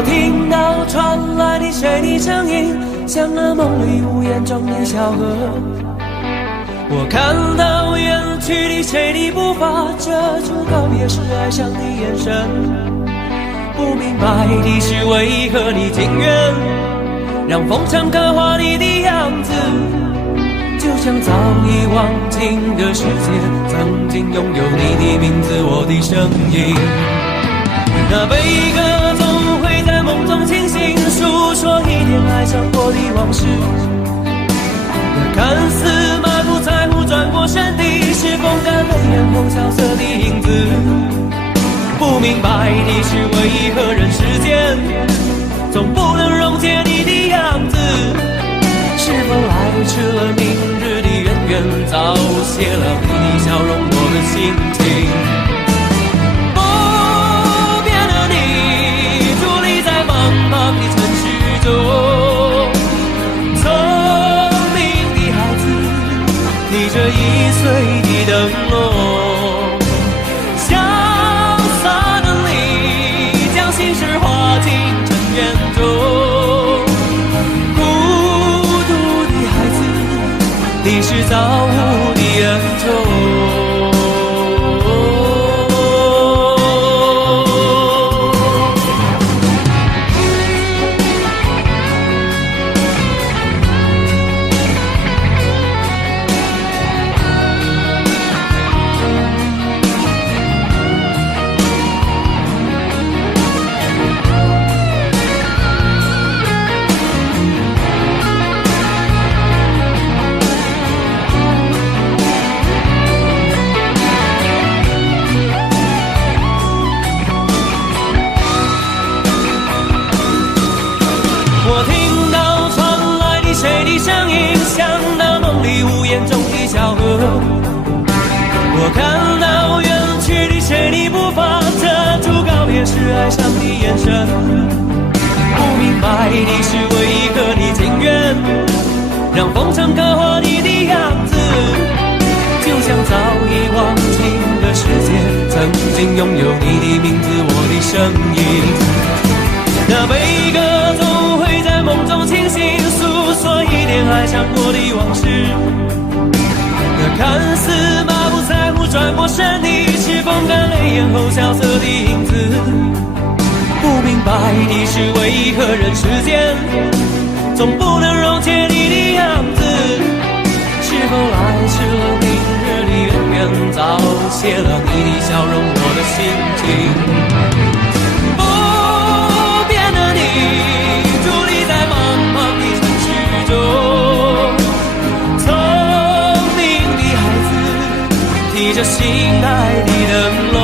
我听到传来的谁的声音，像那梦里无言中的小河。我看到远去的谁的步伐，遮住告别时哀伤的眼神。不明白的是为何你情愿让风尘刻画你的样子，就像早已忘情的世界，曾经拥有你的名字，我的声音。那悲歌总会在梦中清醒，诉说一点爱上过的往事。那看似满不在乎转过身的，是风干泪眼后萧瑟的影子。不明白的是为何人世间总不能溶解你的样子。是否来迟了明日的渊源，早谢了你的笑容，我的心情。不变的你，伫立在茫茫的城市中，聪明的孩子，提着易碎的灯笼，潇洒的你，将心事化进尘缘中。你是造物的恩宠。我听到传来的谁的声音，像那梦里无言中的小河。我看到远去的谁的步伐，遮住告别时哀伤的眼神。不明白的是为何你情愿让风尘刻画你的样子，就像早已忘情的世界，曾经拥有你的名字，我的声音。那悲歌总会在梦中清醒，诉说一点爱上过的往事。那看似满不在乎转过身的，是风干泪眼后萧瑟的影子。不明白的是为何人世间总不能溶解你的样子。是否来迟了明日的渊源，早谢了你的笑容，我的心情。提着心爱的灯笼，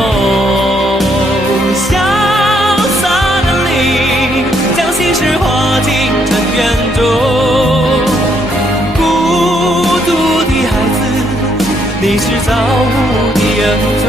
潇洒的你，将心事化进尘缘中。孤独的孩子，你是造物的恩宠。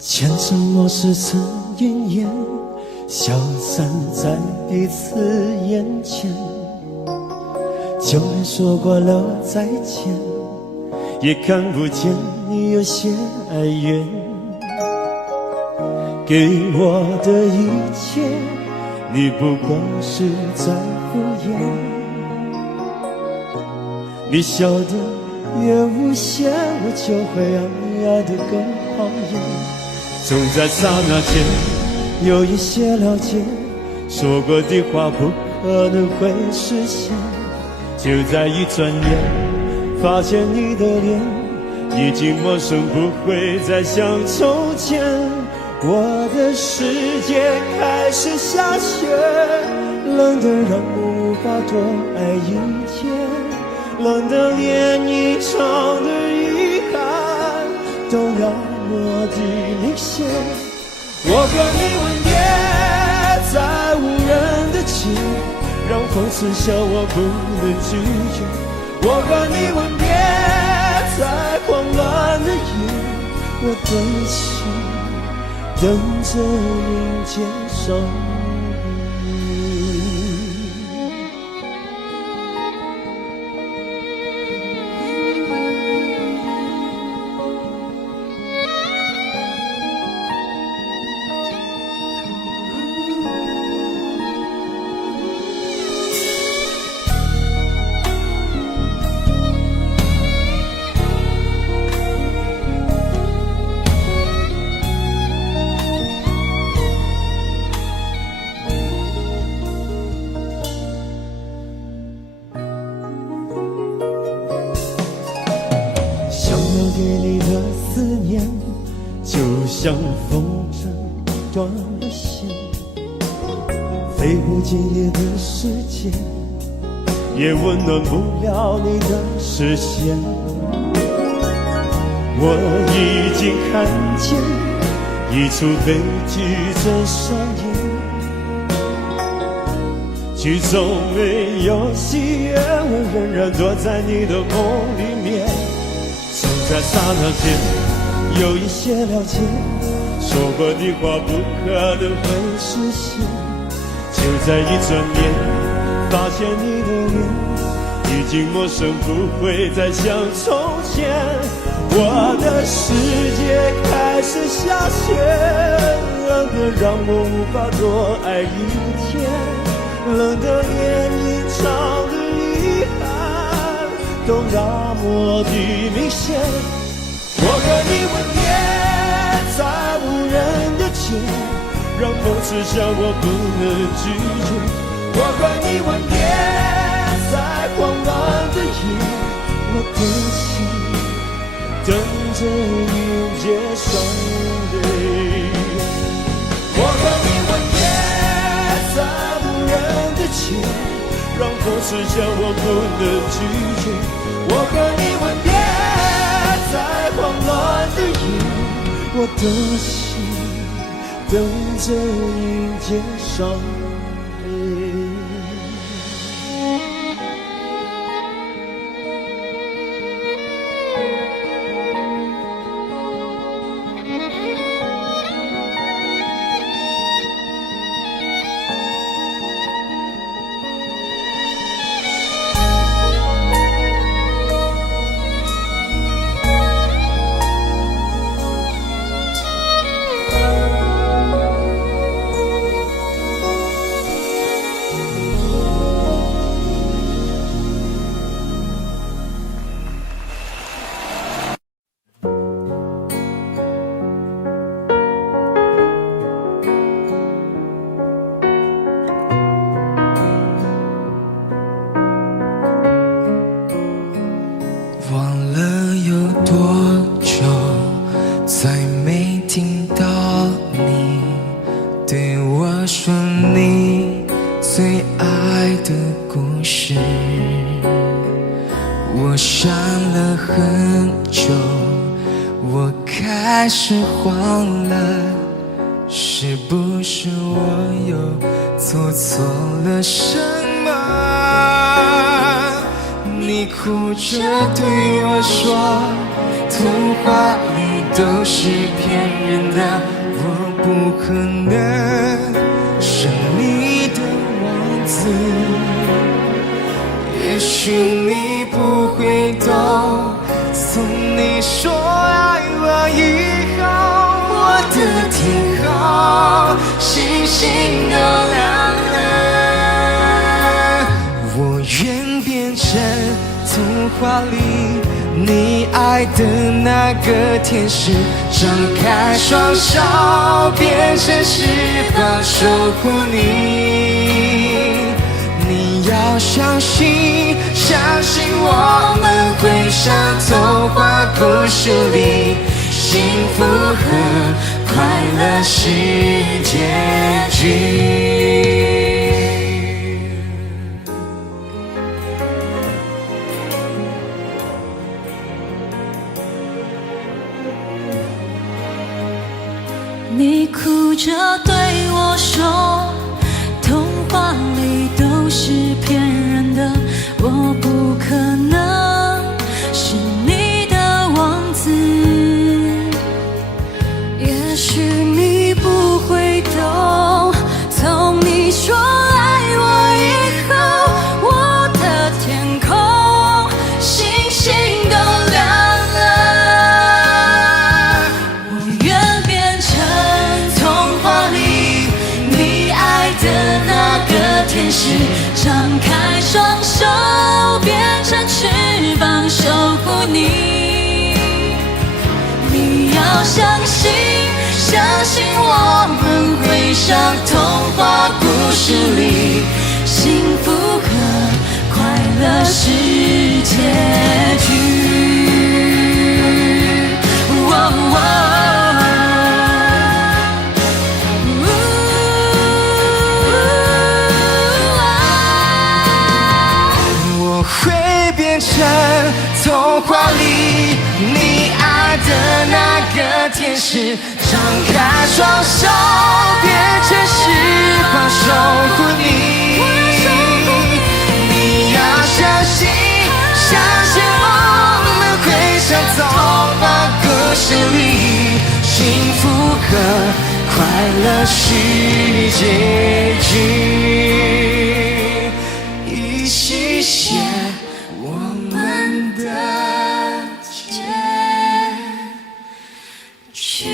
前尘往事曾云烟，消散在彼此眼前。就连说过了再见，也看不见你有些哀怨。给我的一切，你不过是在敷衍。你笑得越无邪，我就会爱得更狂野。总在刹那间有一些了解，说过的话不可能会实现。就在一转眼，发现你的脸已经陌生，不会再像从前。我的世界开始下雪，冷得让我无法多爱一天，冷得连一场的遗憾都那么的明显。我和你吻别在无人的街，让风刺笑我不能拒绝。我和你吻别在慌乱的夜，我对不起，等着迎接伤悲。给你的思念，就像风筝断了线，飞不进你的世界，也温暖不了你的视线。我已经看见一出悲剧正上演，剧中没有喜悦，我仍然躲在你的梦里面。在刹那间有一些了解，说过的话不可能会实现。就在一转眼，发现你的脸已经陌生，不会再像从前。我的世界开始下雪，冷得让我无法多爱一天，冷得连一场的遗憾都那么的明显。我和你吻别在无人的街，让风刺笑我不能拒绝。我和你吻别在慌乱的夜，我的心等着迎接伤悲。我和你吻别在无人的街，让风刺笑我不能拒绝。我和你吻别在慌乱的夜，我的心等着迎接伤悲。开始慌了，是不是我又做错了什么？你哭着对我说，童话里都是骗人的，我不可能是你的王子。也许你不会懂，从你说爱我以后，我的天空星都亮了。我愿变成童话里你爱的那个天使，张开双手变成翅膀守护你。你要相信，相信我们会像童话故事里，幸福和快乐是结局。你哭着对我说，童话里都是骗人的，我不可能是你的王子。也许你不会懂，从你说爱我以后，我的天空星星都亮了。我愿变成童话里你爱的那个天使，张开双手变成翅膀守护你。你要相信，相信我们会像童话故事里，幸福和快乐是结局。我会变成童话里你爱的那个天使，张开双手变成翅膀守护你。你要相信，相信我们会像童话故事里，幸福和快乐是结局。一起写我们的结局。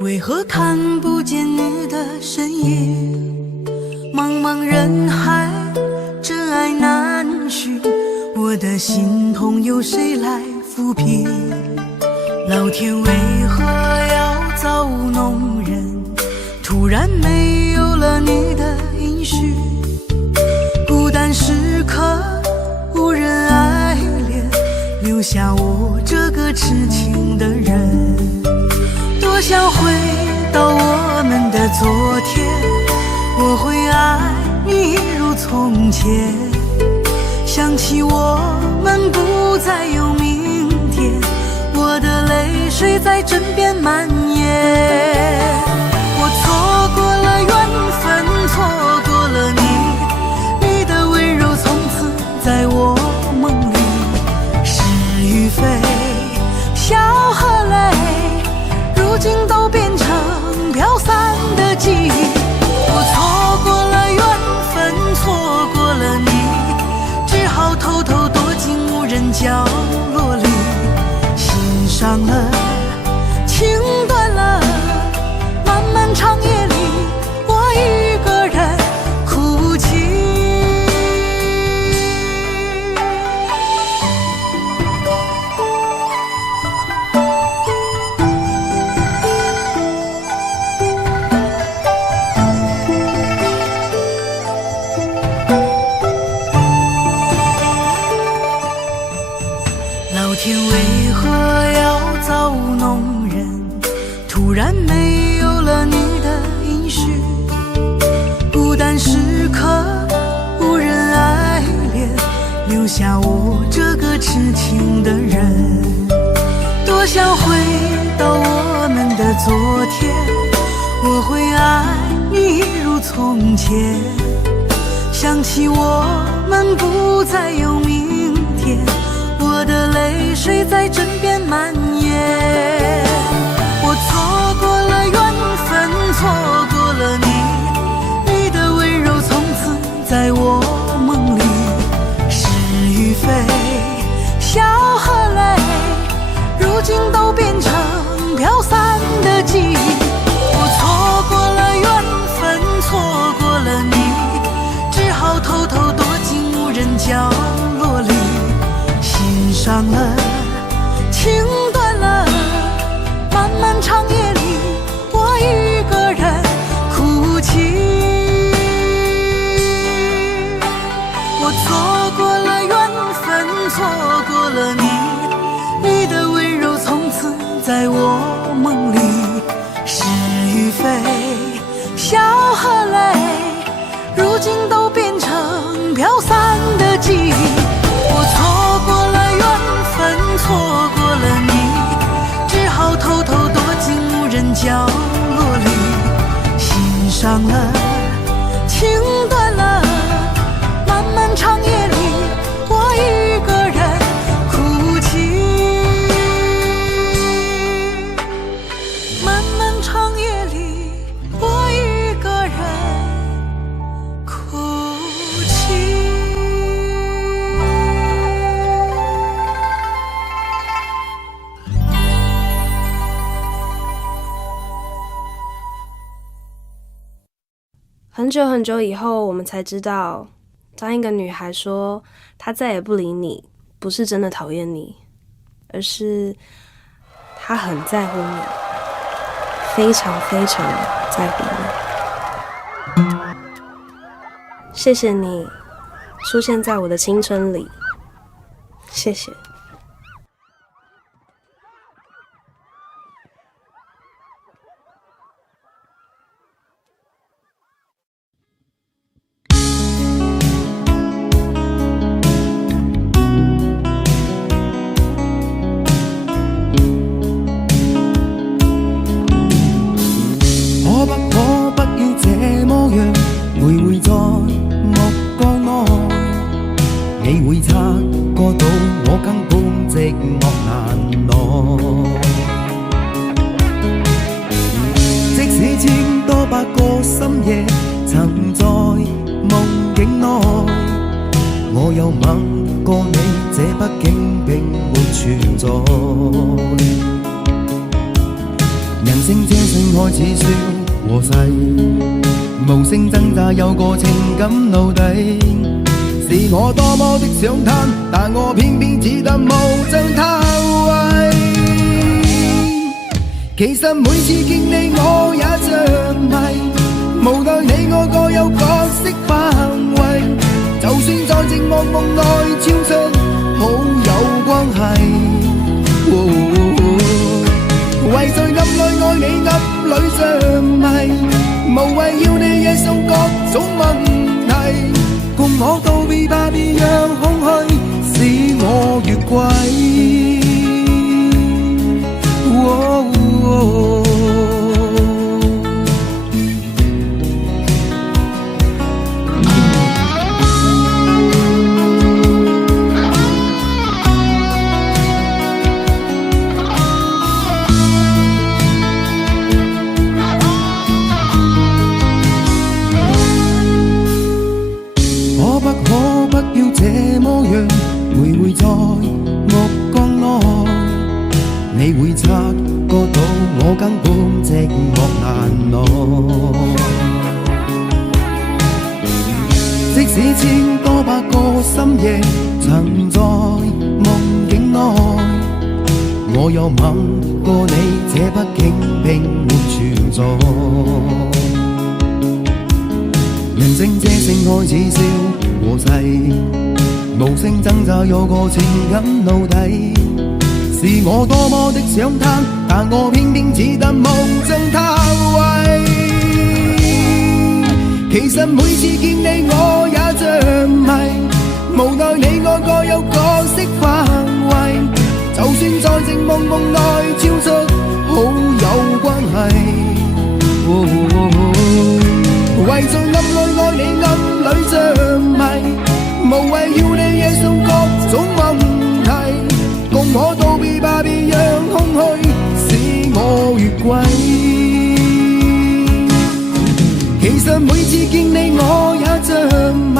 为何看不见你的身影？茫茫人海，真爱难寻，我的心痛有谁来抚平？老天为何要造物弄人？突然没有了你的音讯，孤单时刻无人爱怜，留下我这个痴情的人。多想回到我们的昨天，我会爱你如从前。想起我们不再有明天，我的泪水在枕边蔓延。我错过了缘分，错过了你，你的温柔从此在我梦里。是与非，笑和泪，如今都变成飘散的记忆。我错过了缘分，错过了你，只好偷偷躲进无人角落里。心伤了，情断了，漫漫长夜里，我一个人哭泣。想回到我们的昨天，我会爱你一如从前。想起我们不再有明天，我的泪水在枕边蔓延。我错过了缘分，错过了你，你的温柔从此在我梦里。是与非，笑和泪，如今都变成飘散的记忆。我错过了缘分，错过了你，只好偷偷躲进无人角落里。心伤了，情断了，漫漫长夜里，我一个人哭泣。我错过了缘分，错过了你，你的温柔从此在我梦里。是与非，笑和泪，如今都变成飘散的记忆。我错过了缘分，错过了你，只好偷偷躲进无人角落里。心伤了，情断了，漫漫长夜里，我一个人哭泣。漫漫长夜里，我一个人哭泣。很久很久以后，我们才知道，当一个女孩说她再也不理你，不是真的讨厌你，而是她很在乎你，非常非常在乎你。谢谢你出现在我的青春里，谢谢。有個情感奴隸，是我多麼的想貪，但我偏偏只得無盡偷慰。其實每次見你我也着迷，無奈你我各有角色範圍，就算在寂寞夢內超出好友關係。為在暗內愛你暗裏着迷，無謂要你惹上各種問題，共我道別吧，別讓空虛使我越軌。你會察覺到我根本寂寞難耐，即使千多百個深夜曾在夢境內，我又吻過你，這畢竟並沒存在。人生這性愛似笑和誓，無聲掙扎有個情感奴隸。是我多麼的想貪，但我偏偏只得無盡偷慰。其實每次見你我也着迷，無奈你我各有角色範圍，就算在寂寞茫茫內照出好有關係。為在暗裏愛你，暗裏着迷，無謂要你惹上各種問題，共我道別吧，別讓空虛使我越軌。其實每次見你我也着迷，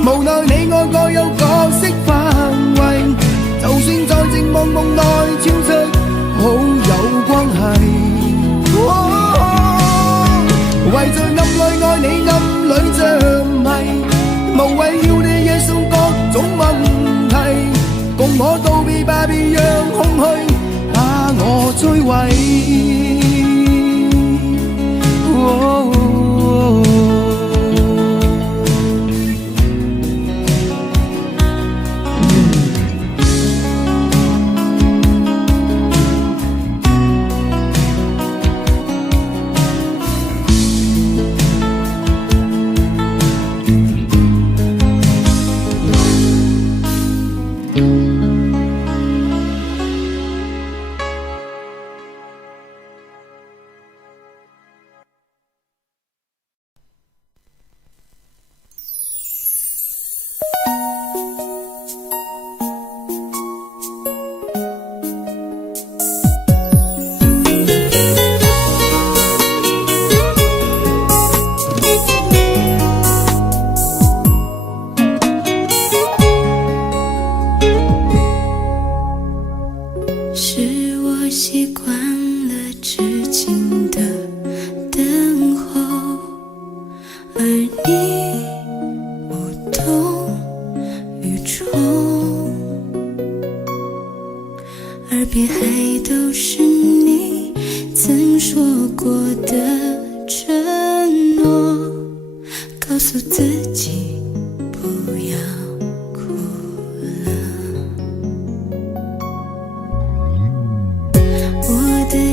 無奈你我各有角色範圍，就算在靜茫茫內超出好有關係。為在暗裏愛你，暗裏着迷，無謂要你惹上各種問題，共我道別吧，別讓空虛把我摧毀。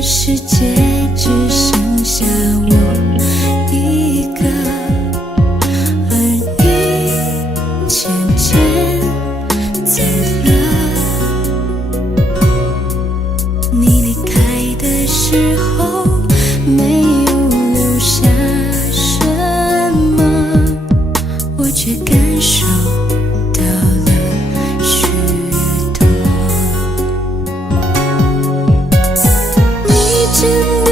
世界只剩下我一个，而你渐渐走了。你离开的时候，没有留下什么，我却感受到了许多。你真的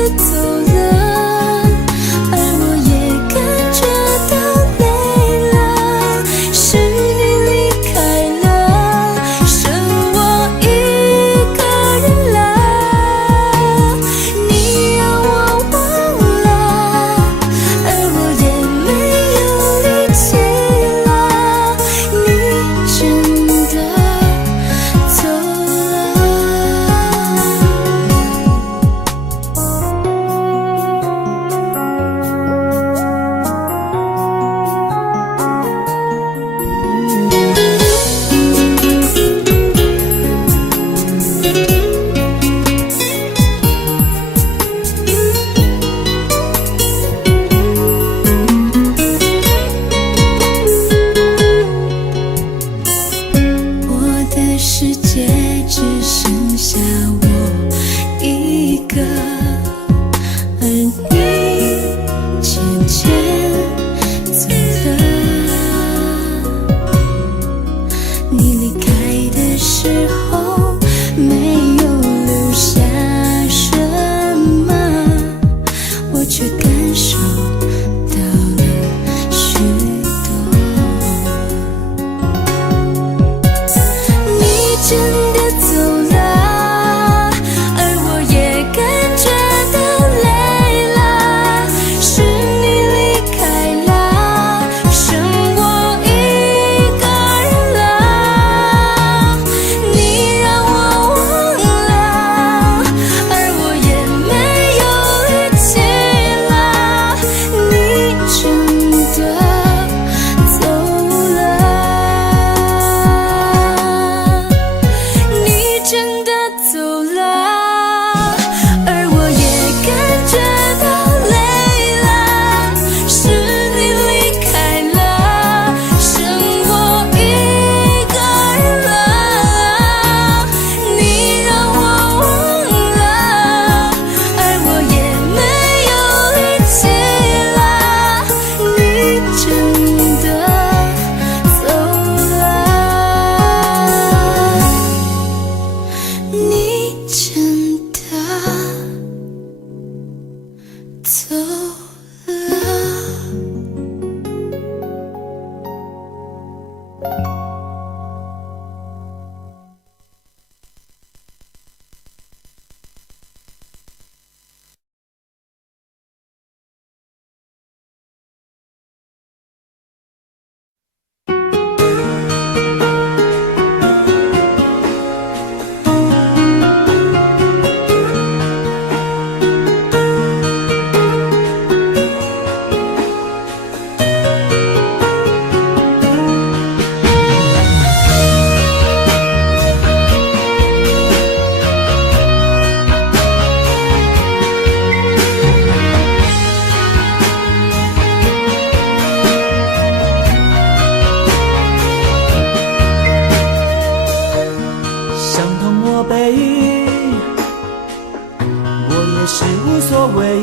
也是无所谓。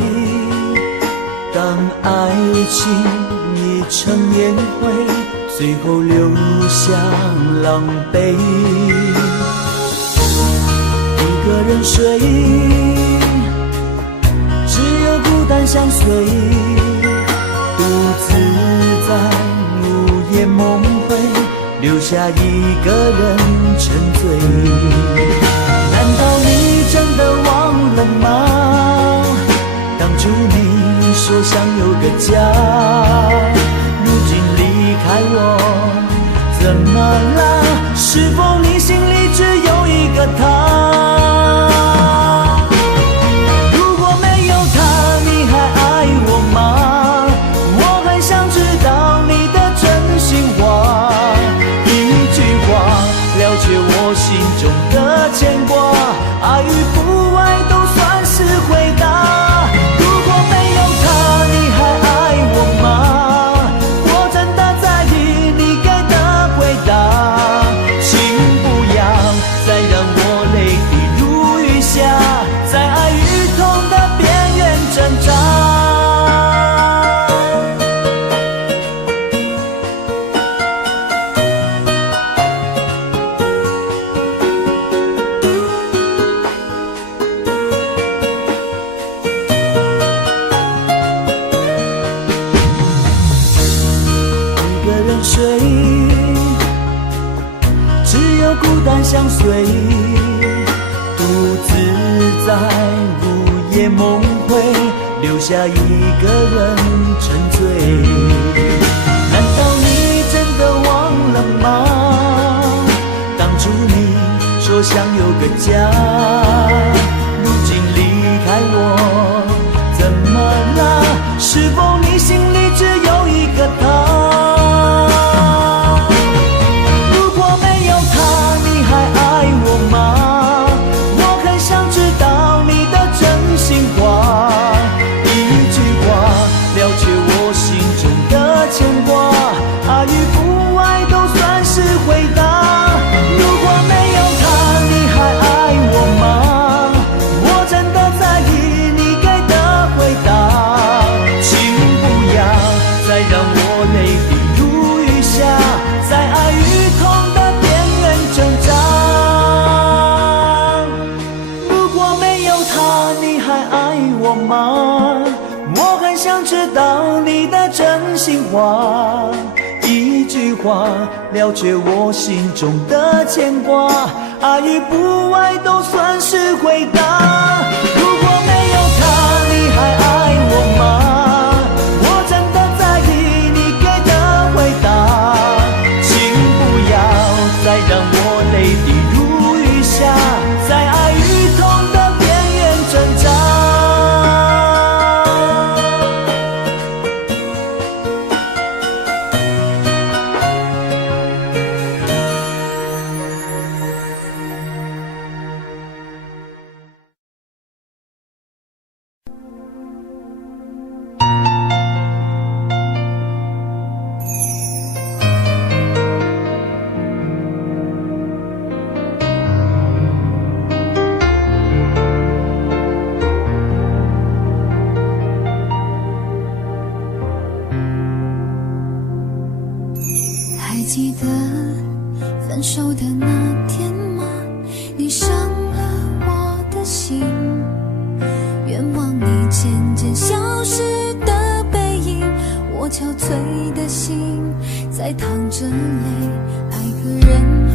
当爱情已成烟灰，最后留下狼狈。一个人睡，只有孤单相随，独自在午夜梦回，留下一个人沉醉。难道你真的忘了吗？当初你说想有个家，如今离开我，怎么了？是否你心里只有一个他？如果没有他，你还爱我吗？我很想知道你的真心话，一句话了解我心中的牵挂，爱与不爱都算是回答。如果没有他，你还爱我吗？我真的在意你给的回答，请不要再让我泪滴如雨下，在爱与痛的边缘挣扎。睡，只有孤单相随，独自在午夜梦回，留下一个人沉醉。难道你真的忘了吗？当初你说想有个家，如今离开我，怎么了？是否你心里只有一个他？话，一句话了却我心中的牵挂，爱与不爱都算是回答。如果没有他，你还爱我吗？我真的在意你给的回答，请不要再让我泪滴如雨下，在爱与痛的边缘挣扎。记得分手的那天吗？你伤了我的心，愿望你渐渐消失的背影，我憔悴的心在淌着泪。爱个人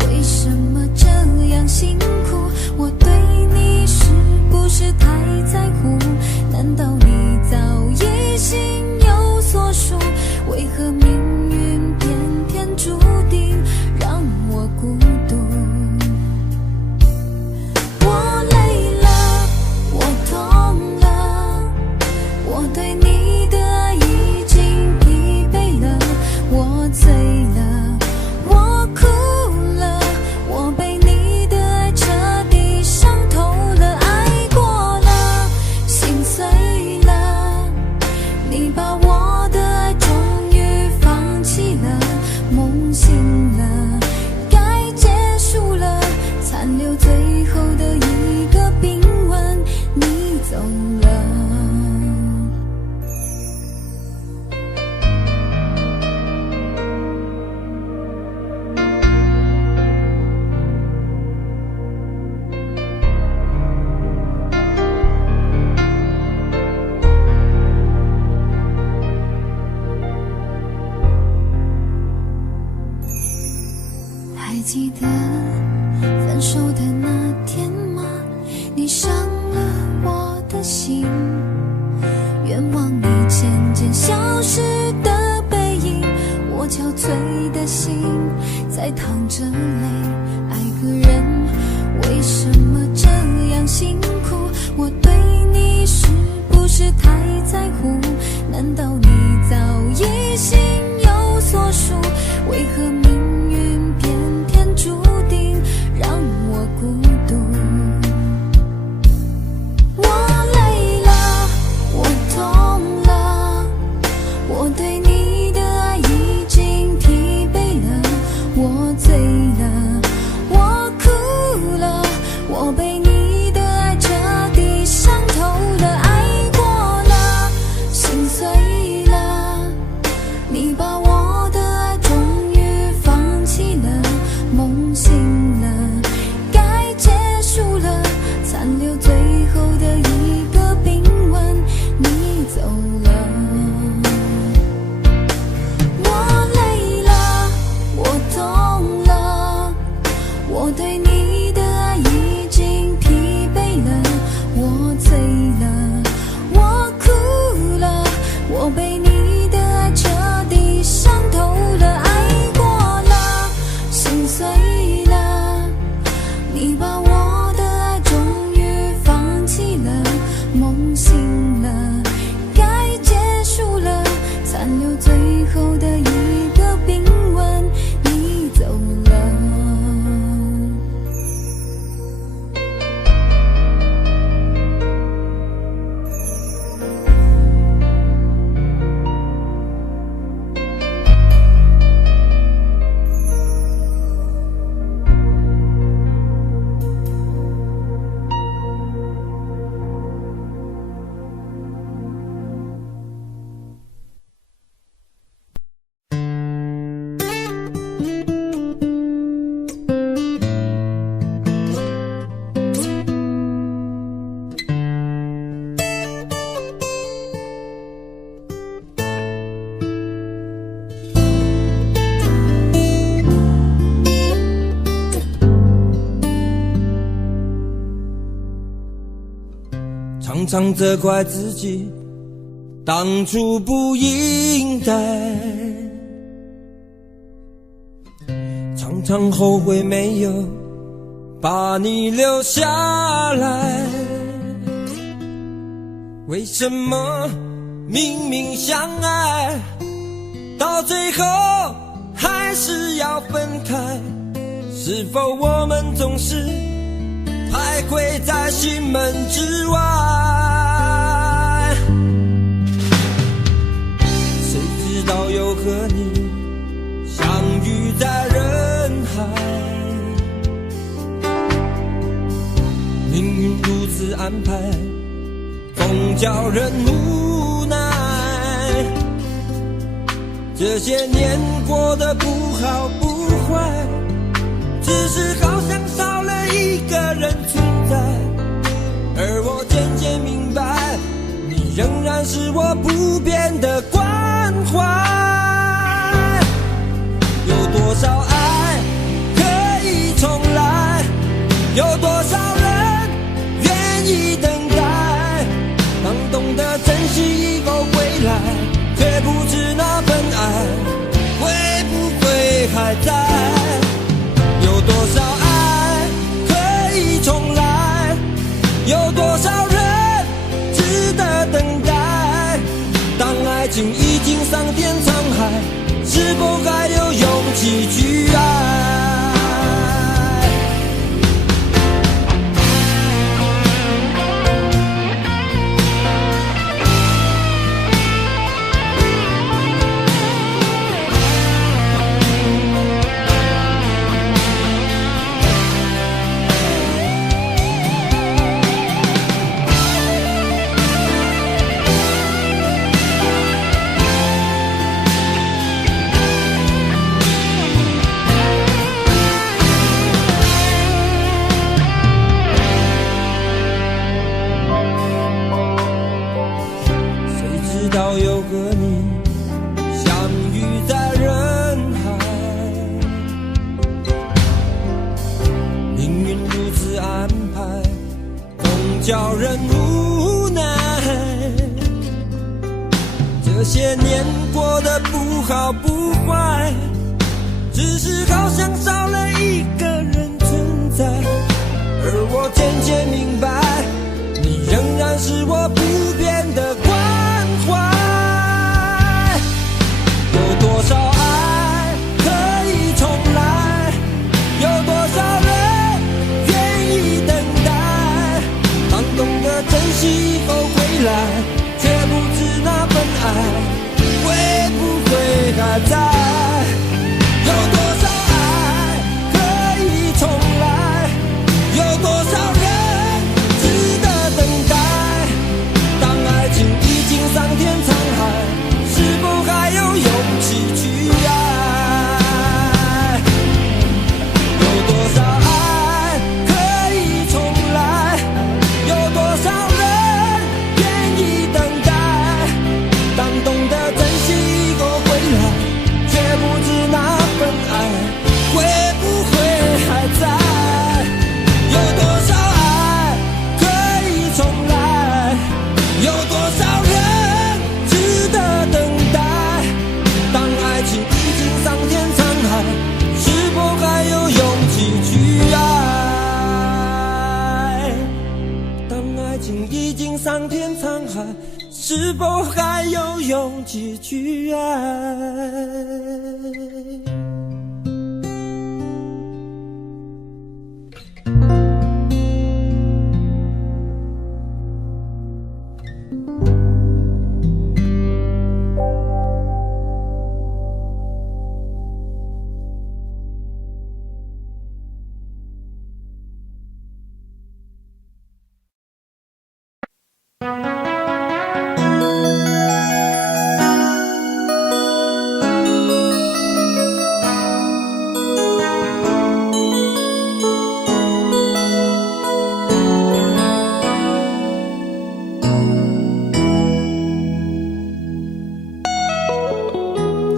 为什么这样辛苦？我对你是不是太在乎？难道你早已心有所属？为何命运偏偏注定让我孤独？我累了，我痛了，我对你的爱已经疲惫了，我醉了，我哭了，我被你的爱彻底伤透了，爱过了了我的心，愿望你渐渐消失的背影，我憔悴的心在淌着泪。爱个人为什么这样辛苦？我对你是不是太在乎？难道你早已心有所属？为何命运偏偏注定让我孤独？我累了，我痛了，我对你的爱已经疲惫了，我醉了，我哭了，我被你的爱彻底伤透了，爱过了，心碎了，你把我的爱终于放弃了，梦醒了，该结束了，残留最后的一个冰吻，你走了。我累了，我痛了，我对你的爱已经疲惫了，我醉了，我哭了，我被你的爱彻底伤透了，爱过了，心碎了，你把我的爱终于放弃了，梦醒了，该结束了，残留最后的一个冰吻，你走了。常常责怪自己当初不应该，常常后悔没有把你留下来。为什么明明相爱，到最后还是要分开？是否我们总是徘徊在心门之外？谁知道又和你相遇在人海，命运如此安排，总叫人无奈。这些年过得不好不坏，只是好像少了一个人存在，而我渐渐明白，你仍然是我不变的关怀。有多少爱可以重来，有多少人愿意等待，当懂得珍惜以后归来，却不知那份爱会不会还在。有多少爱可以重来，有多少人值得等待，当爱情已经桑田沧海，是否还有勇气去爱？又和你相遇在人海，命运如此安排，总叫人无奈。这些年过得不好不坏，只是好像少了一个人存在。而我渐渐明白，你仍然是我不变的关怀。有多少爱可以重来，有多少人愿意等待。当懂得珍惜以后回来，却不知那份爱会不会还在。有多少爱可以重来，有多少人值得等待。当爱情已经桑田沧海，是否还有勇气去爱？有多少爱可以重来，有多少人愿意等待。当懂得珍惜以后回来，却不知那份爱会不会还在。有多少爱可以重来，有多少人值得等待。当爱情已经桑田沧海，是否还有勇气去爱？当爱情已经桑田沧海，是否还有勇气去爱？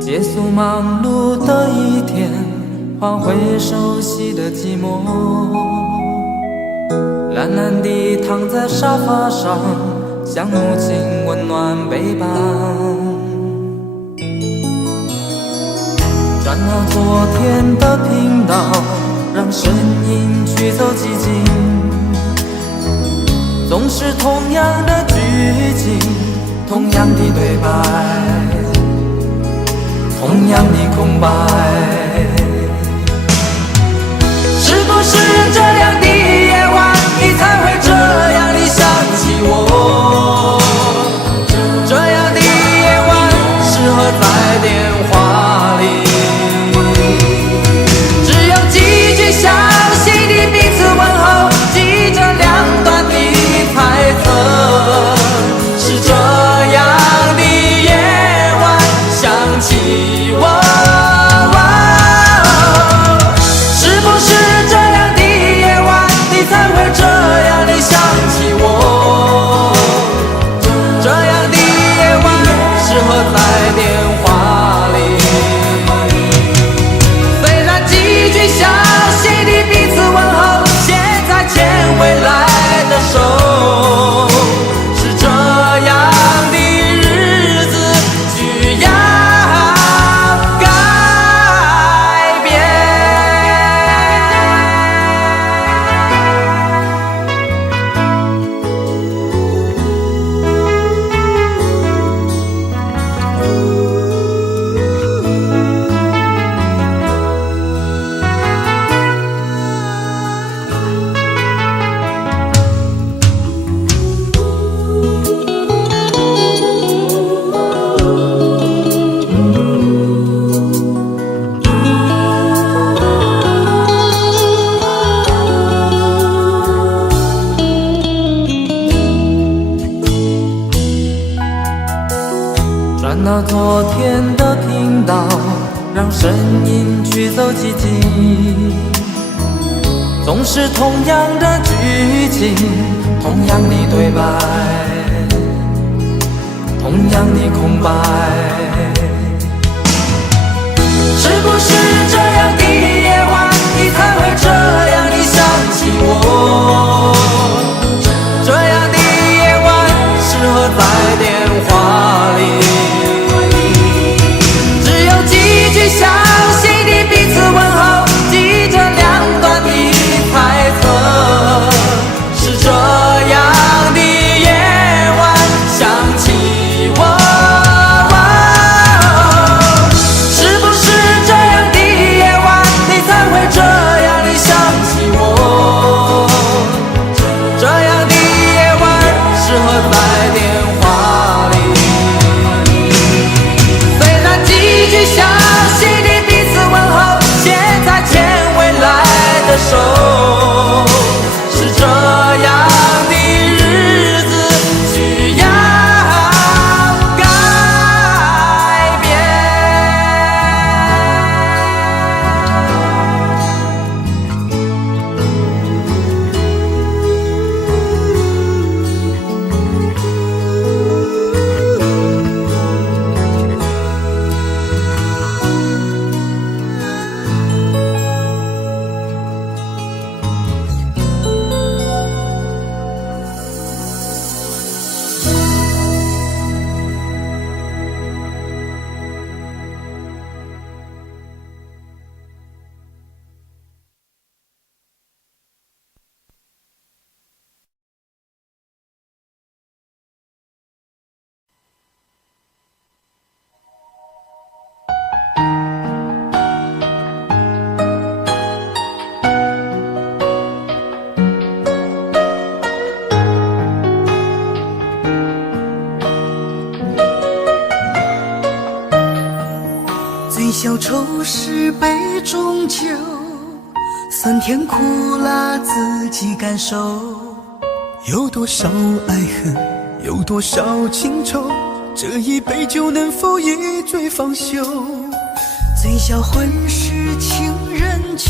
结束忙碌的一天，换回熟悉的寂寞，懒懒地躺在沙发上，像母亲温暖背膀。转到昨天的频道，让声音驱走寂静，总是同样的剧情，同样的对白，同样的空白。是不是这样的夜晚，你才会这样地想起我？这样的夜晚适合在电话里，只有几句详细的彼此问候，记着两端的猜测。是这样的夜晚想起我，是不是这样的夜晚，你才会这样地想起我？这样的夜晚适合在电话里，虽然几句详细的彼此问候，现在牵未来的手。是这样的日子需要改变。转到昨天的频道，让声音驱走寂静，总是同样的剧情，同样的对白，同样的空白。是不是这样的夜晚，你才会这样地想起我？这小愁是杯中酒，酸甜苦辣自己感受。有多少爱恨，有多少情愁，这一杯酒能否一醉方休？醉销魂是情人酒，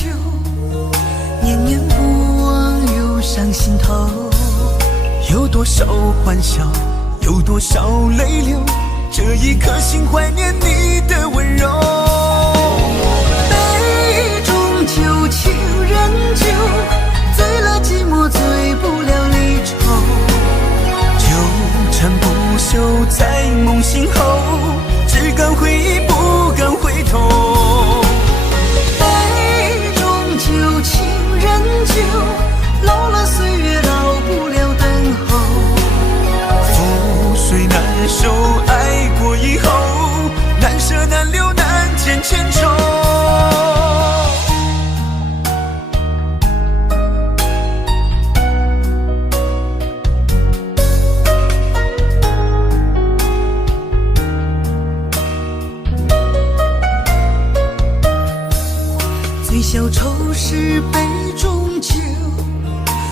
念念不忘又上心头。有多少欢笑，有多少泪流，这一颗心怀念你的温柔。杯中酒，情人酒，醉了寂寞，醉不了离愁。纠缠不休在梦醒后，只敢回忆不敢回头。杯中酒，情人酒，老了岁月老不了等候。覆水难收，爱过以后，难舍难留难见千愁。醉消愁是杯中酒，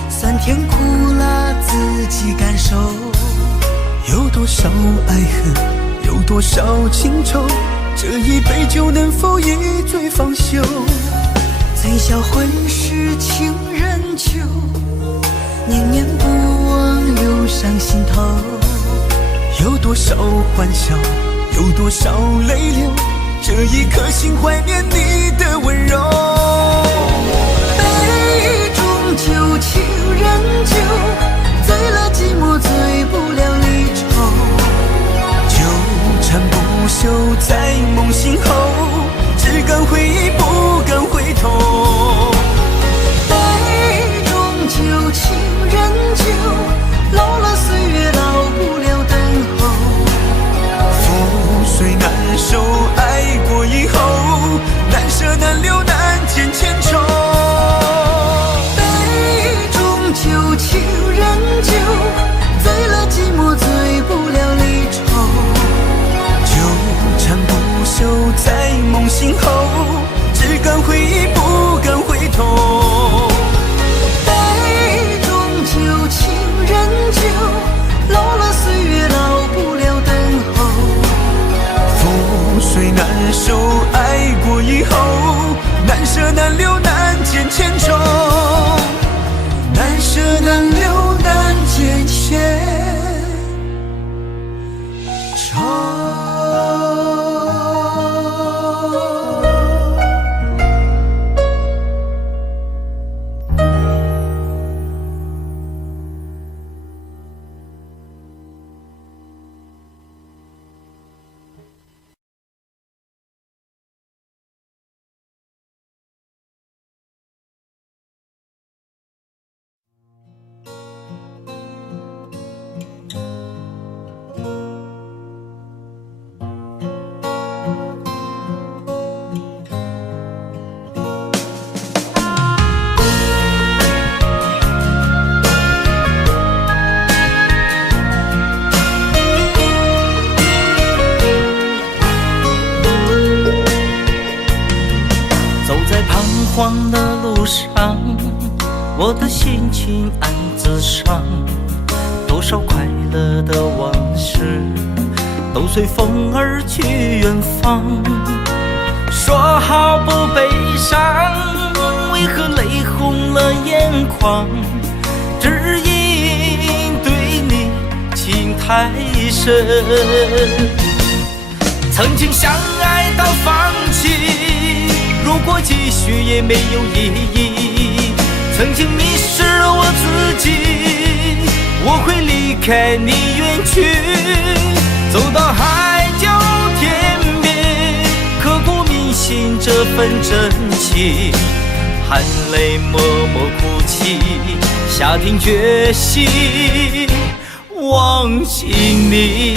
酸甜苦辣自己感受。有多少爱恨，有多少情愁，这一杯酒能否一醉方休？醉销魂是情人酒，念念不忘又上心头。有多少欢笑，有多少泪流，这一颗心怀念你的温柔。杯中酒，情人酒，醉了寂寞，醉不了离愁。纠缠不休在梦醒后，只敢回忆不敢回头。杯中酒，情人酒，老了岁月老不了等候。覆水难收，爱过以后，难舍难留难见千愁。杯中酒，情人酒，醉了寂寞，醉不了离愁。纠缠不休在梦醒后，只敢回忆不敢回头。杯中酒，情人酒，老了岁月老不了等候。覆水难收，爱过以后，难舍难留难见千愁。难舍难留难见千愁。慌的路上，我的心情暗自伤，多少快乐的往事都随风而去远方。说好不悲伤，为何泪红了眼眶？只因对你情太深，曾经相爱到放弃，如果继续也没有意义。曾经迷失了我自己，我会离开你远去，走到海角天边，刻骨铭心这份真情，含泪默默哭泣，下定决心忘记你。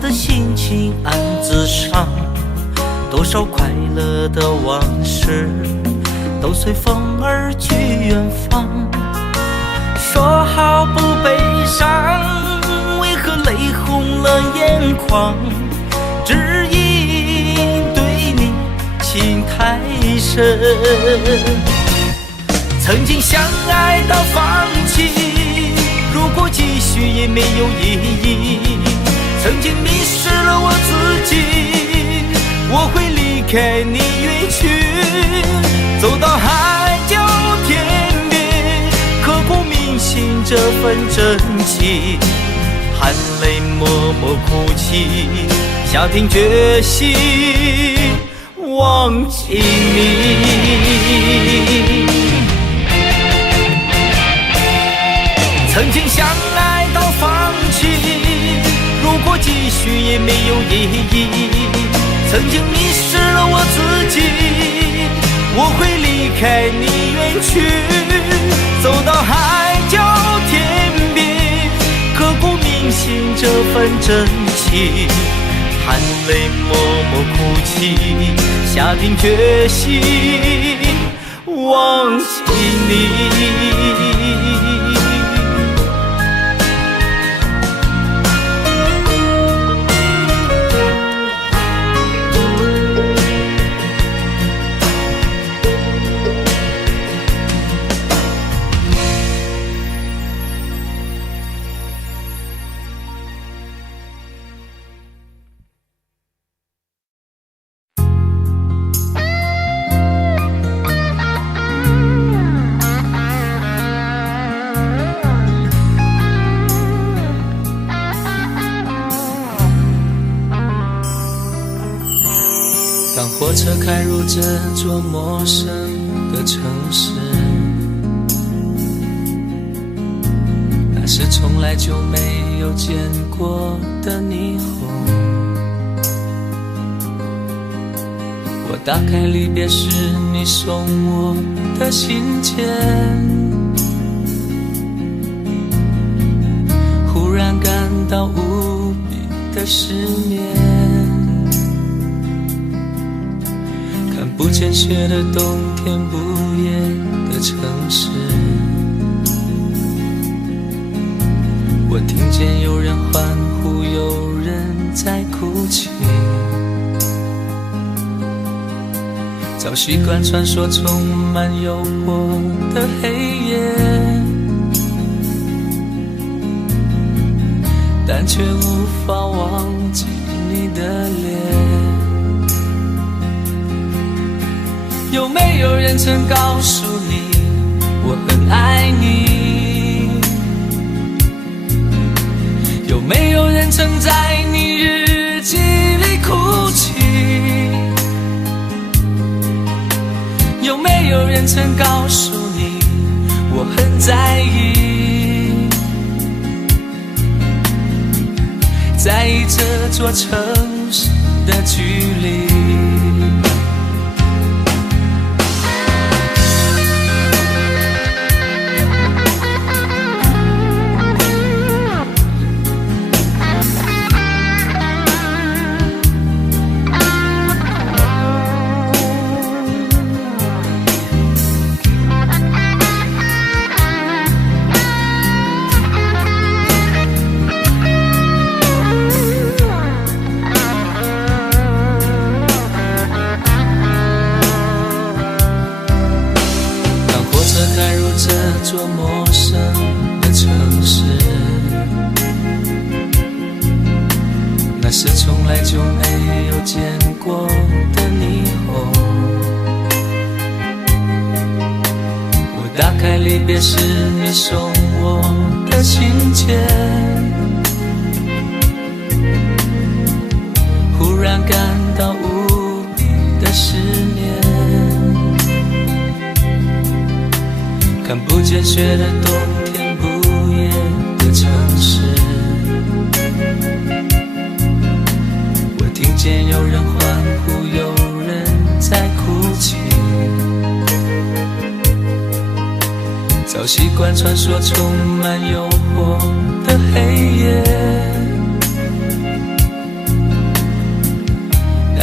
的心情暗自伤，多少快乐的往事都随风而去远方。说好不悲伤，为何泪红了眼眶？只因对你情太深，曾经相爱到放弃，如果继续也没有意义。曾经迷失了我自己，我会离开你远去，走到海角天边，刻骨铭心这份真情，含泪默默哭泣，下定决心忘记你。曾经相爱到放弃，如果继续也没有意义。曾经迷失了我自己，我会离开你远去，走到海角天边，刻骨铭心这份真情，含泪默默哭泣，下定决心忘记你。当火车开入这座陌生的城市，那是从来就没有见过的霓虹。我打开离别时你送我的信件，忽然感到无比的失眠。不见雪的冬天，不夜的城市，我听见有人欢呼，有人在哭泣。早习惯穿梭充满诱惑的黑夜，但却无法忘记你的脸。有没有人曾告诉你我很爱你？有没有人曾在你日记里哭泣？有没有人曾告诉你我很在意？在意这座城市的距离。这座陌生的城市，那是从来就没有见过的霓虹。我打开离别时你送我的信件，忽然感到无比的失眠。看不见雪的冬天，不夜的城市，我听见有人欢呼，有人在哭泣。早习惯穿梭充满诱惑的黑夜，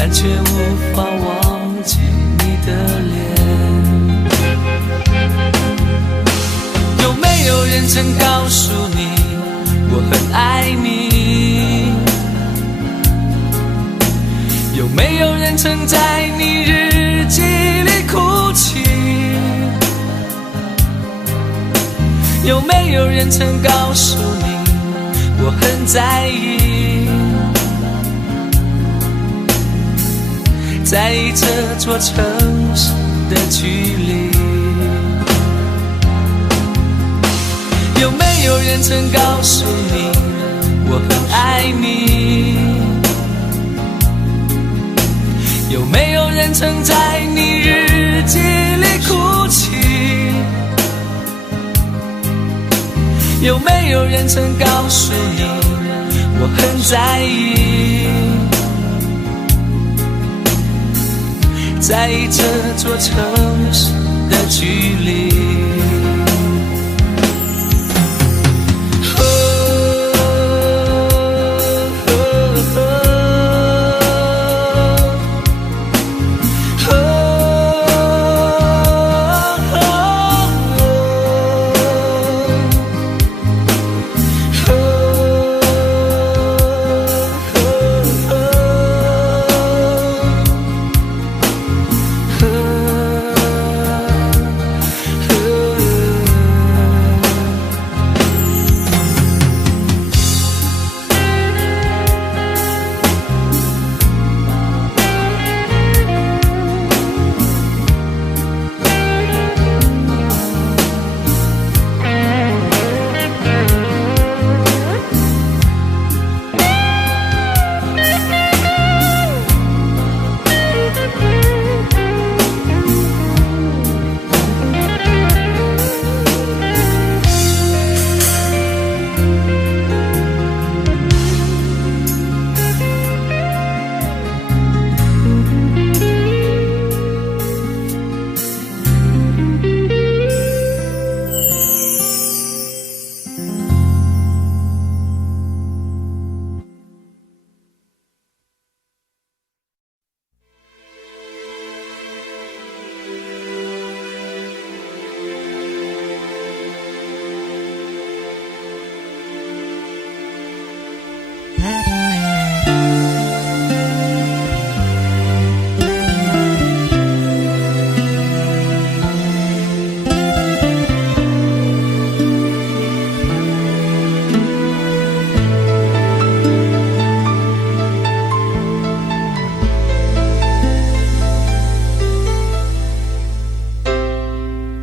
但却无法忘记你的脸。有没有人曾告诉你我很爱你？有没有人曾在你日记里哭泣？有没有人曾告诉你我很在意？在意这座城市的距离。有没有人曾告诉你我很爱你？有没有人曾在你日记里哭泣？有没有人曾告诉你我很在意？在意这座城市的距离。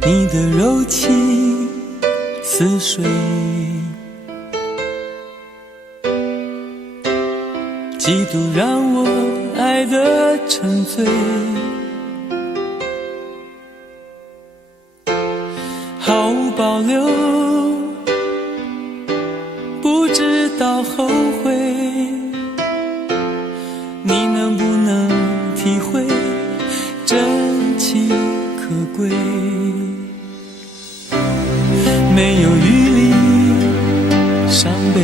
你的柔情似水，几度让我爱得沉醉，毫无保留，不知道后悔。你能不能体会真情可贵？没有余力伤悲，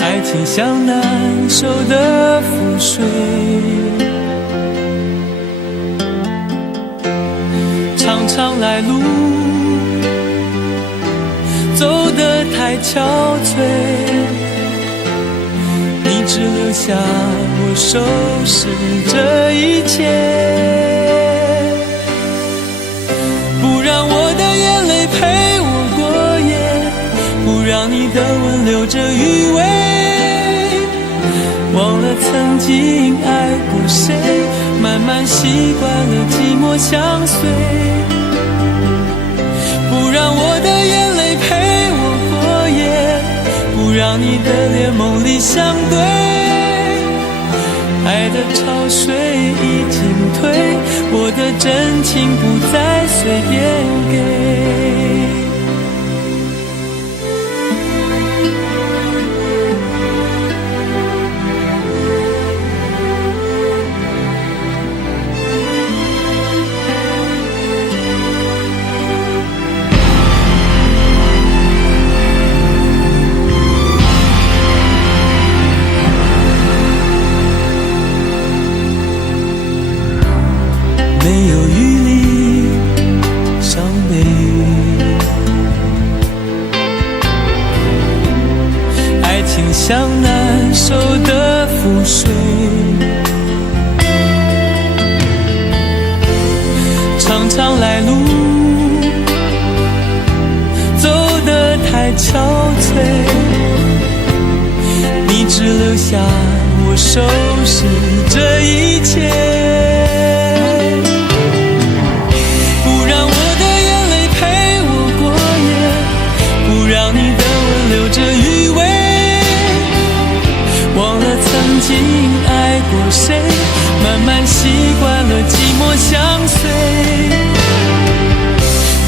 爱情像难收的覆水，长长来路走得太憔悴，你只留下我收拾这一切。不让我的眼泪陪我过夜，不让你的吻留着余味，忘了曾经爱过谁，慢慢习惯了寂寞相随。不让我的眼泪陪我过夜，不让你的脸梦里相对，爱的潮水已经退，我的真情不再随便给。没有余力伤悲。爱情像难收的覆水，常常来路走得太憔悴，你只留下我收拾这一切，不让我的眼泪陪我过夜，不让你的吻留着余味，忘了曾经爱过谁，慢慢习惯了寂寞相随，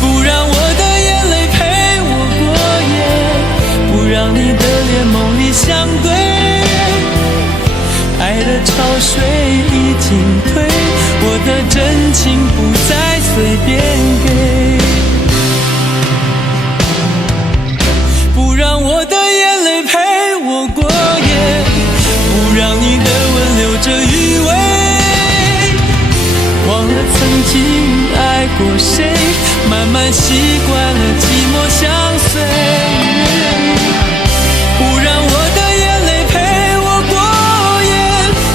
不让我的眼泪陪我过夜，不让你的脸梦里相对，爱的潮水已经退，我的真情不再随便给，不让我的眼泪陪我过夜，不让你的吻留着余味，忘了曾经爱过谁，慢慢习惯了寂寞相随，不让我的眼泪陪我过夜，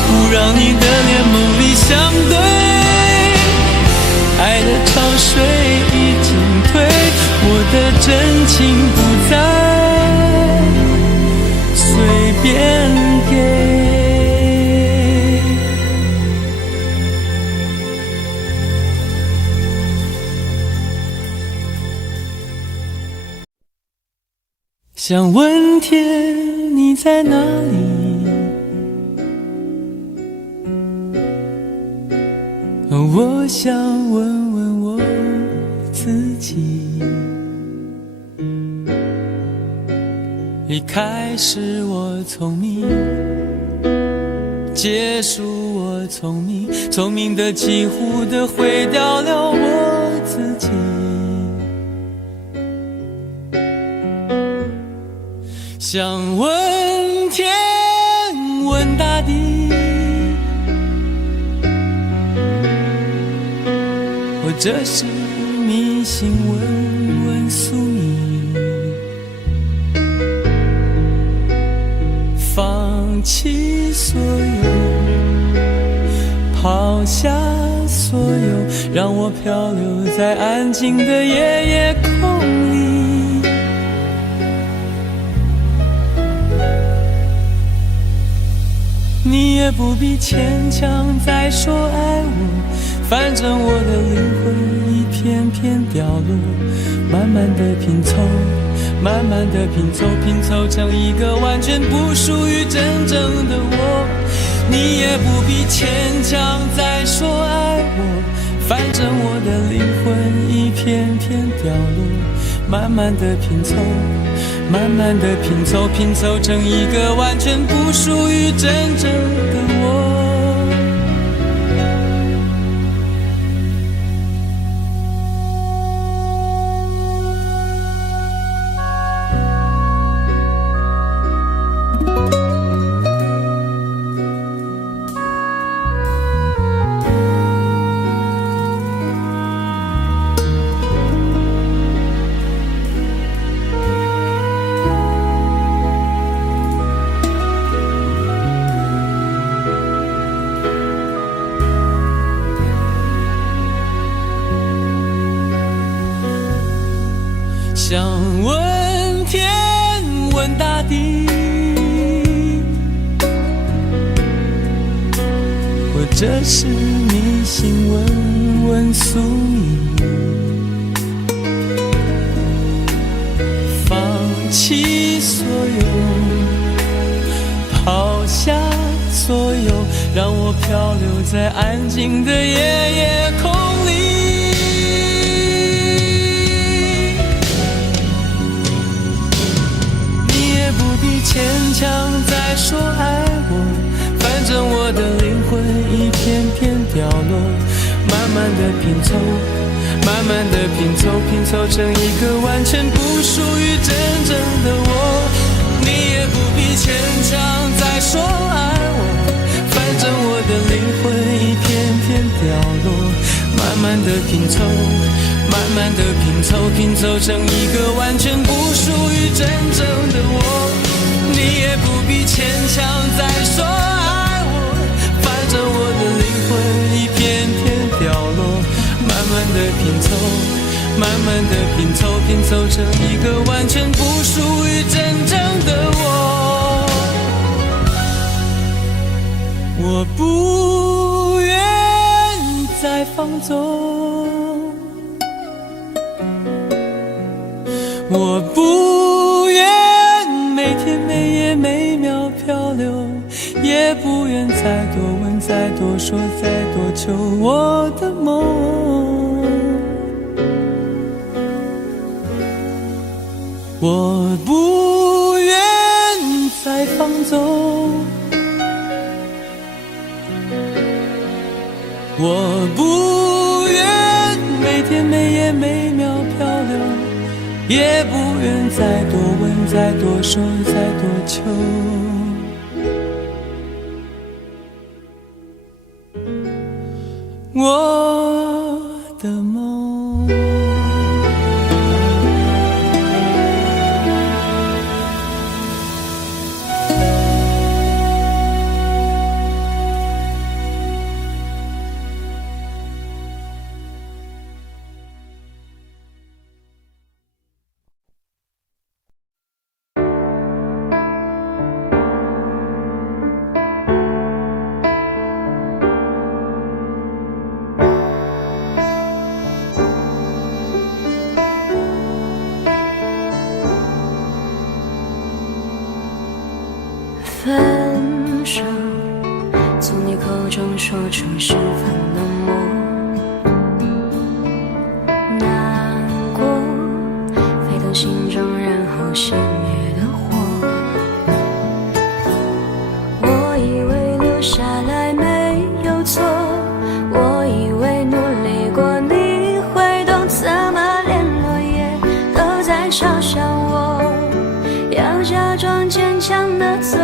不让你的脸梦里相对，爱的潮水已经退，我的真情不再随便给。想问天你在哪里，我想问问我自己，一开始我聪明，结束我聪明，聪明的几乎的毁掉了我自己，想问天问大地，或者是迷信问问宿命，放弃所有，抛下所有，让我漂流在安静的夜夜空里，你也不必牵强再说爱我，反正我的灵魂一片片掉落，慢慢的拼凑，慢慢的拼凑，拼凑成一个完全不属于真正的我，你也不必牵强再说爱我，反正我的灵魂一片片掉落，慢慢的拼凑，慢慢的拼凑，拼凑成一个完全不属于真正的我。想问天问大地，或者是迷信问问宿命，放弃所有，抛下所有，让我漂流在安静的夜夜空里，牵强再说爱我，反正我的灵魂一片片掉落，慢慢的拼凑，慢慢的拼凑，拼凑成一个完全不属于真正的我，你也不必牵强再说爱我，反正我的灵魂一片片掉落，慢慢慢的拼凑，慢慢的拼凑，拼凑成一个完全不属于真正的我。你也不必牵强再说爱我，反正我的灵魂一片片掉落。慢慢的拼凑，慢慢的拼凑，拼凑成一个完全不属于真正的我。我不愿再放纵，我不愿每天每夜每秒漂流，也不愿再多问再多说再多求我的梦。我不愿再放纵，我不愿每天每夜每秒漂流，也不愿再多问再多说再多求我的梦。分手，从你口中说出十分冷漠，难过，沸腾心中然后熄灭的火。我以为留下来没有错，我以为努力过你会懂，怎么连落叶都在嘲笑我，要假装坚强的走。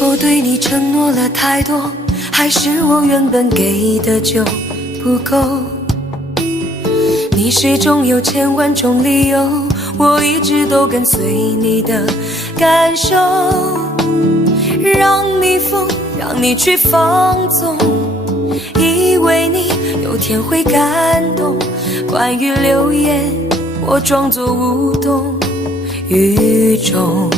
否对你承诺了太多，还是我原本给的就不够？你始终有千万种理由，我一直都跟随你的感受，让你疯，让你去放纵，以为你有天会感动。关于流言，我装作无动于衷。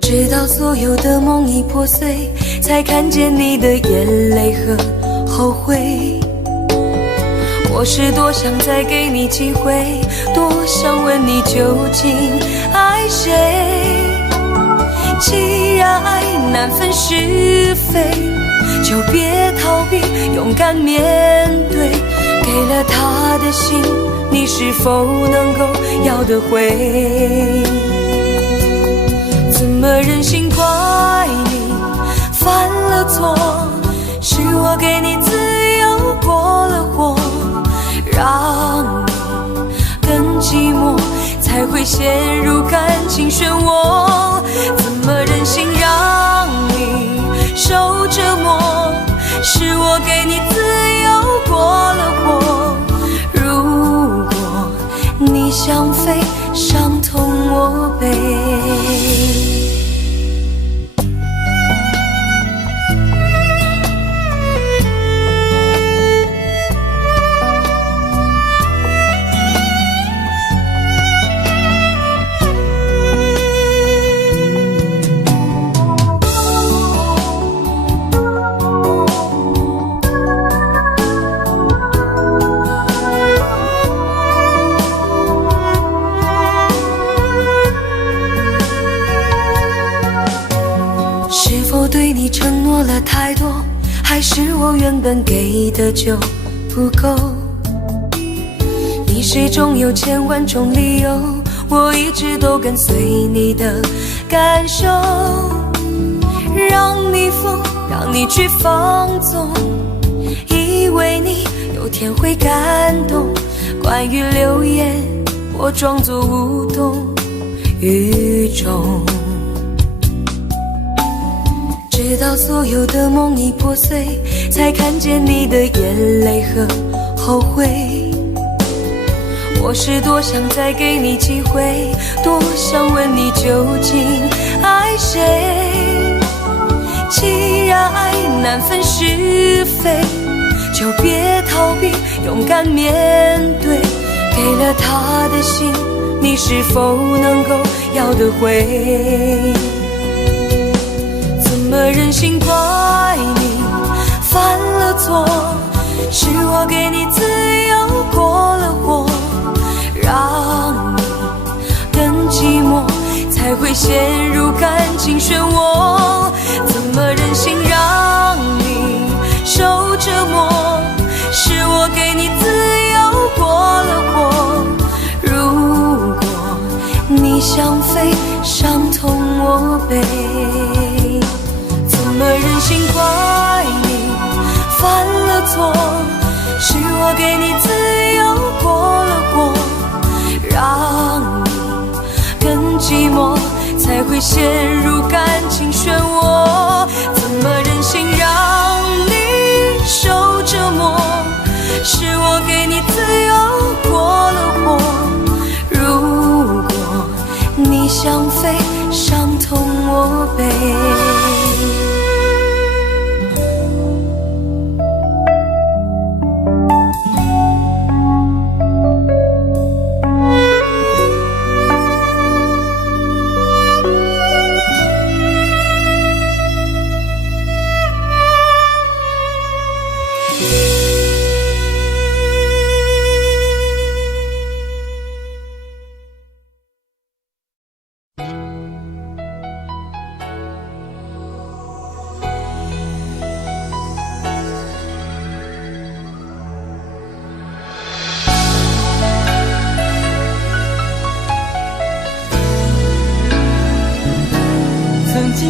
直到所有的梦已破碎，才看见你的眼泪和后悔。我是多想再给你机会，多想问你究竟爱谁。既然爱难分是非，就别逃避，勇敢面对。给了他的心，你是否能够要得回？怎么忍心怪你犯了错？是我给你自由过了火，让你更寂寞，才会陷入感情漩涡。怎么忍心让你受折磨？是我给你自由过了火。如果你想飞，伤痛我背。对你承诺了太多，还是我原本给的就不够？你始终有千万种理由，我一直都跟随你的感受，让你疯，让你去放纵，以为你有天会感动。关于流言，我装作无动于衷。直到所有的梦已破碎，才看见你的眼泪和后悔。我是多想再给你机会，多想问你究竟爱谁。既然爱难分是非，就别逃避，勇敢面对。给了他的心，你是否能够要得回？怎么忍心怪你犯了错？是我给你自由过了火，让你更寂寞，才会陷入感情漩涡。怎么忍心让你受折磨？是我给你自由过了火。如果你想飞，伤痛我背。怎么忍心怪你犯了错？是我给你自由过了火，让你更寂寞，才会陷入感情漩涡。怎么忍心让你受折磨？是我给你自由过了火。如果你想飞，伤痛我背。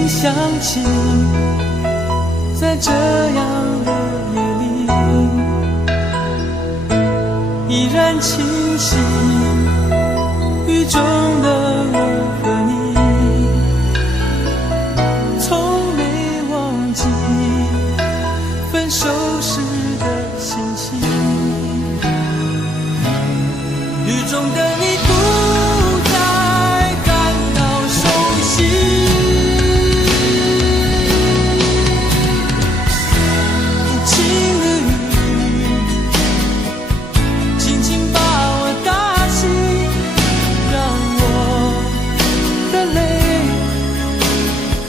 想起在这样的夜里，依然清晰雨中的我和你，从没忘记分手时的心情。雨中的你不再感到熟悉，无情的雨轻轻把我打醒，让我的泪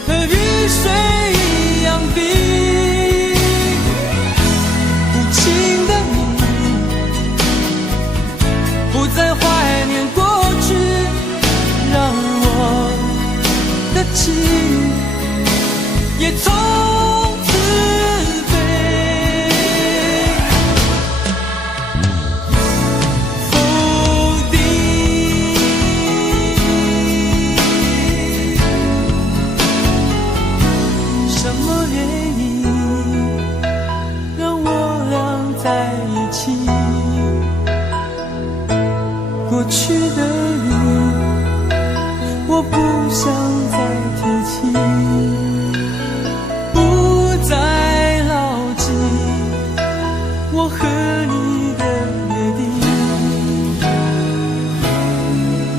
和雨水一样冰。无情的你不再怀念过去，让我的情也从此飞。否定什么原因让我俩在一起？过去的雨，我不想再提起，不再牢记我和你的约定。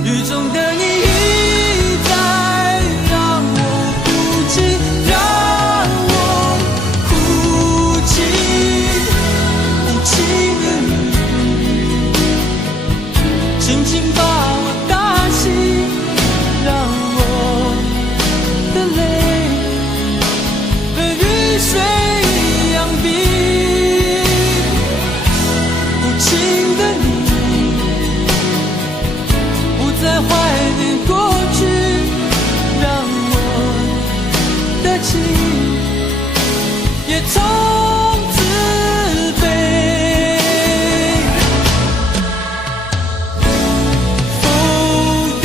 雨中的你一再让我哭泣，让我哭泣，无情的你轻轻把我打醒，让我的泪和雨水一样冰。无情的你不再怀念过去，让我的情也从此飞。否定，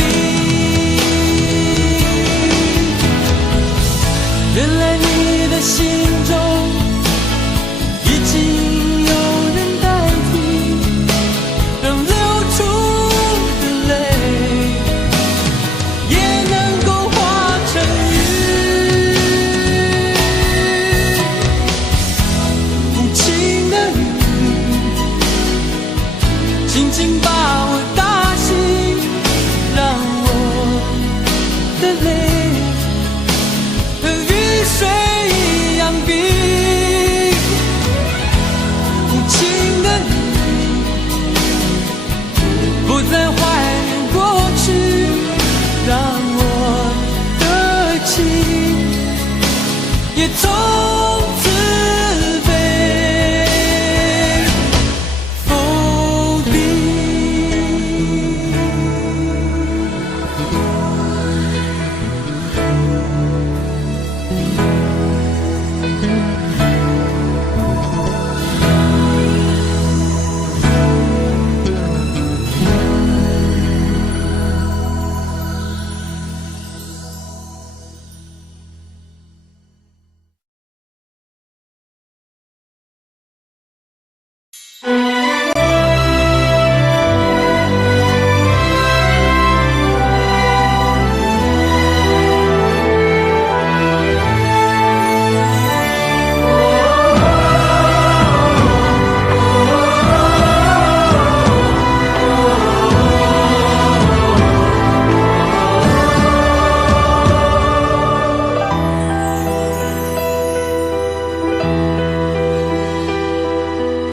原来你的心中已经有人代替，让流出的泪也能够化成雨。无情的雨轻轻把我打醒，让我的泪和雨水一样冰。无情的你不再怀念过去，让我的情也从此飞。否定。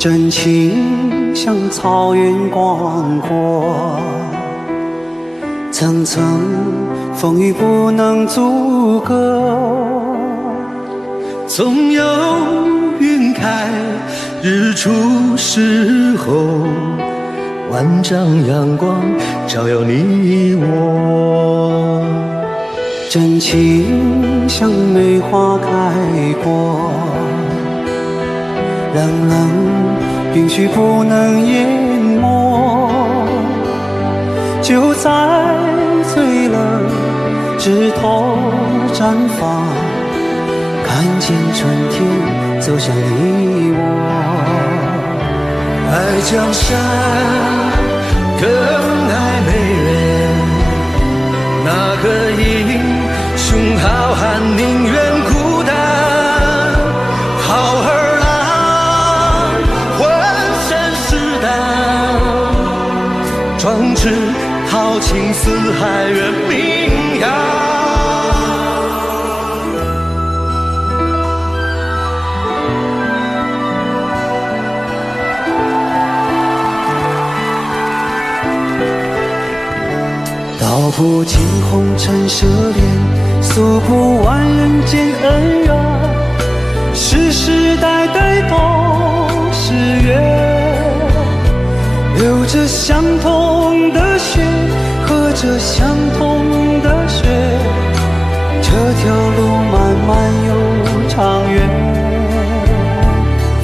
真情像草原广阔，层层风雨不能阻隔。总有云开日出时候，万丈阳光照耀你我。真情像梅花开过，冷冷冰雪不能淹没。就在最冷枝头绽放，看见春天走向你我。爱江山更爱美人，汉宁愿孤单。好儿郎，浑身是胆，壮志豪情四海远名扬。道不尽红尘奢恋，诉不完人间恩怨，世世代代都是缘，流着相同的血，喝着相同的血，这条路漫漫又长远。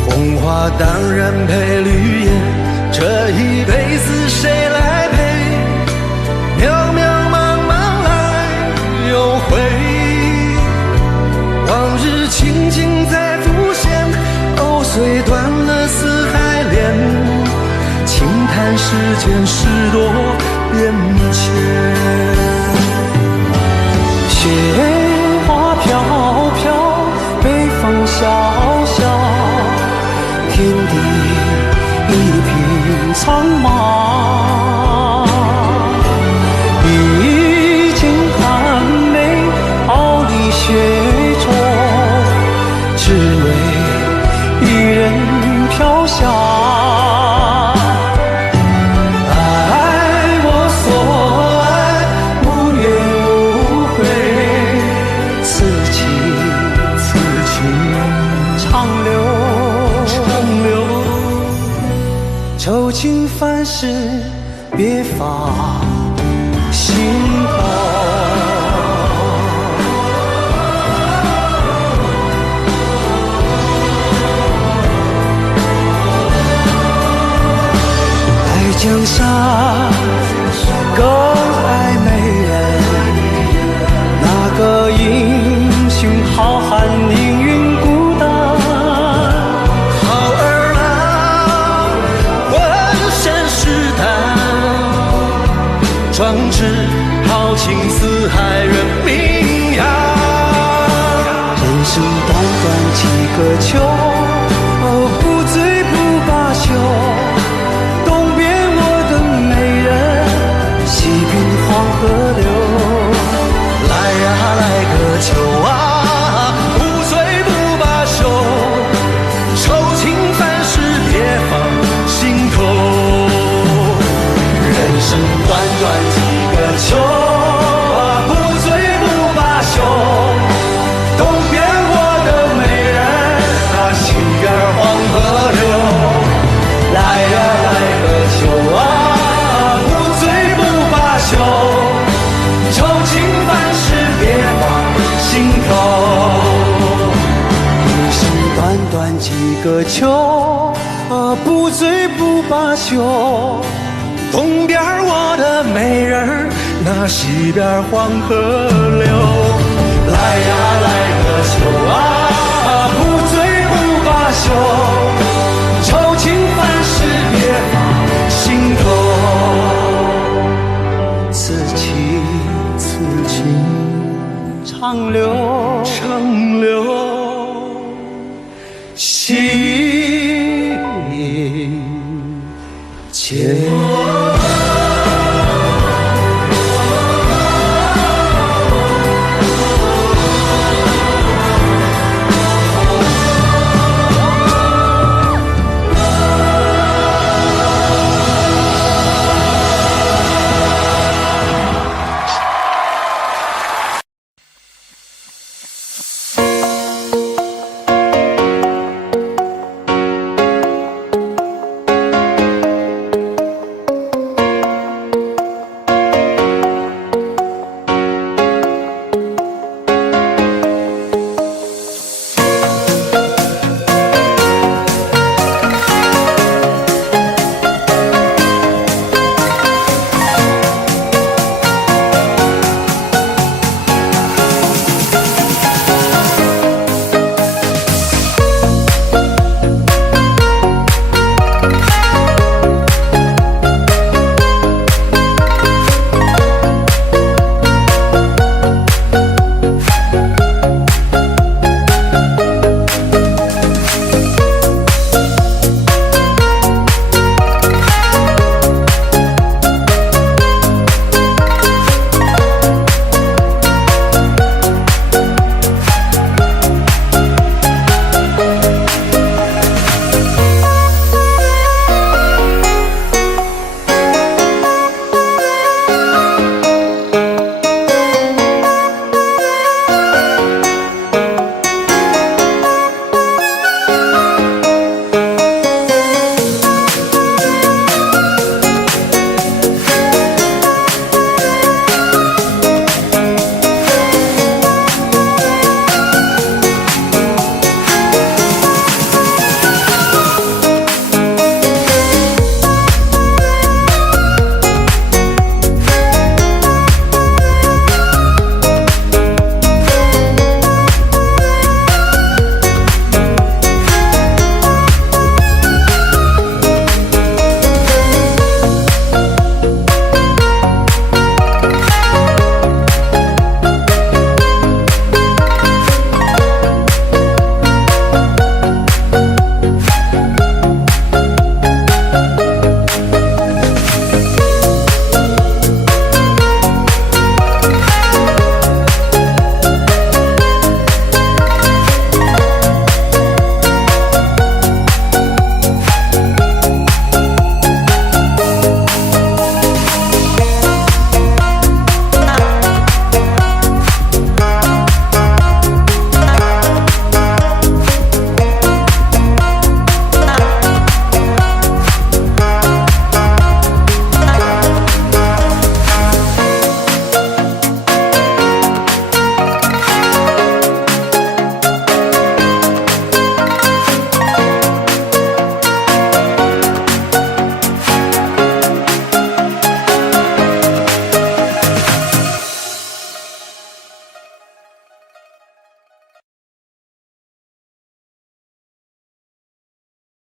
红花当然配绿叶，这一辈子谁来陪？渺渺茫茫来又回，往日情景再浮现，藕虽断了丝还连，轻叹世间事多变迁。雪花飘飘，北风萧萧，天地一片苍茫。雪中，只为一人飘香。爱我所爱，无怨无悔，此情长留。愁情烦事别放心头。江山更爱美人，那个英雄好汉宁愿孤单。好儿郎，浑身是胆，壮志豪情四海远名扬。人生短短几个秋，不醉不罢休。黄河流，来呀来个秋啊，不醉不罢休，愁情烦事别放心头。人生短短几个秋啊，不醉不罢休，东边我的美人，那西边黄河流，来呀来个秋啊。几个秋，不醉不罢休，东边我的美人，那西边黄河流。来呀来个秋啊，不醉不罢休，愁情烦事别放心头。此情长留。